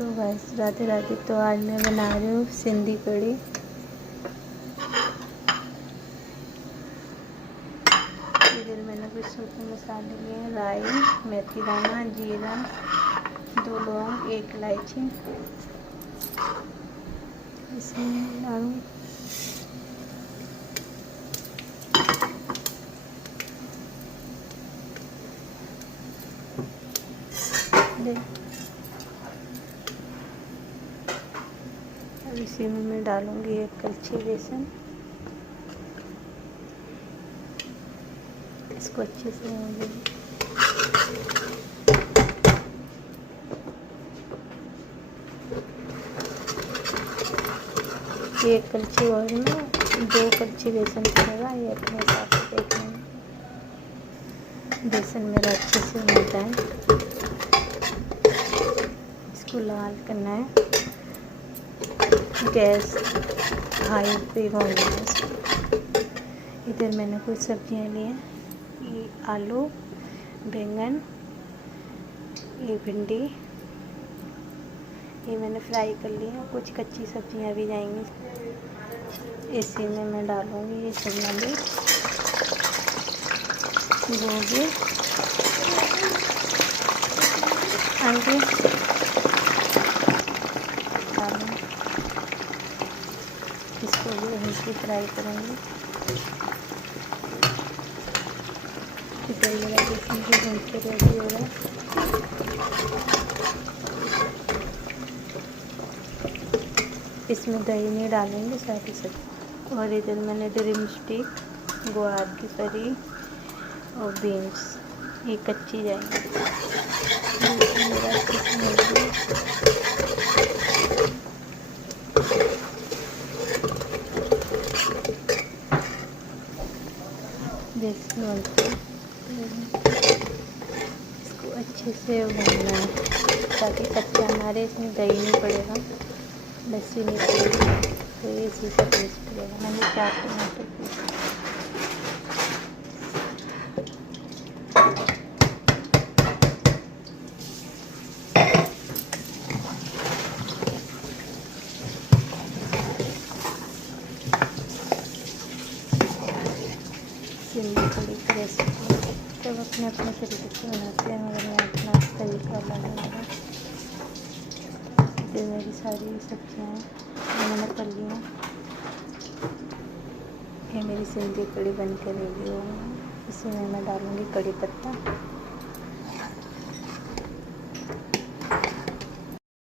Hello guys, Radhe Radhe. तो आज मैं बना रही हूँ सिंधी कढ़ी। इधर मैंने कुछ सूखे मसाले लिए, राई, मेथी दाना, जीरा, 2 लौंग, 1 इलायची। इसमें डालूँ अब इसी में मैं डालूँगी 1 कलछी बेसन। इसको अच्छे से भूनूंगी। एक कलछी और में 2 कलछी बेसन पड़ेगा, ये अपने हिसाब से देख लेंगे। बेसन मेरा अच्छे से भूनता है, इसको लाल करना है। गैस हाई पे भूनना है इसको। इधर मैंने कुछ सब्जियां ली हैं, ये आलू, बैंगन, ये भिंडी, ये मैंने फ्राई कर ली है। कुछ कच्ची सब्जियां भी जाएंगी। इसी में मैं डालूँगी ये शिमला मिर्च, गोभी, आलू डालूँ। इसको भी हल्की फ्राई करेंगे। इधर मेरा बेसन भी भून के रेडी हो रहा है। इसमें दही नहीं डालेंगे, सारी सब्जी। और इधर मैंने ड्रीम स्टिक, ग्वार की फली और बीन्स, ये कच्ची जाएंगी। इसको अच्छे से भूनना है ताकि कच्चा हमारे इसमें दही नहीं पड़ेगा, लस्सी नहीं पड़ेगी, तो ये इसी का टेस्ट पड़ेगा। मैंने 4 टमाटर सिंधी कढ़ी की रेसिपी सब अपने अपने तरीके से बनाते हैं, मगर मैं अपना तरीका बनाऊँगा। इधर मेरी सारी सब्जियाँ हैं, मैंने कर ली हैं। ये मेरी सिंधी कढ़ी बन के रेडी हो गई है। इसी में मैं डालूँगी कड़ी पत्ता।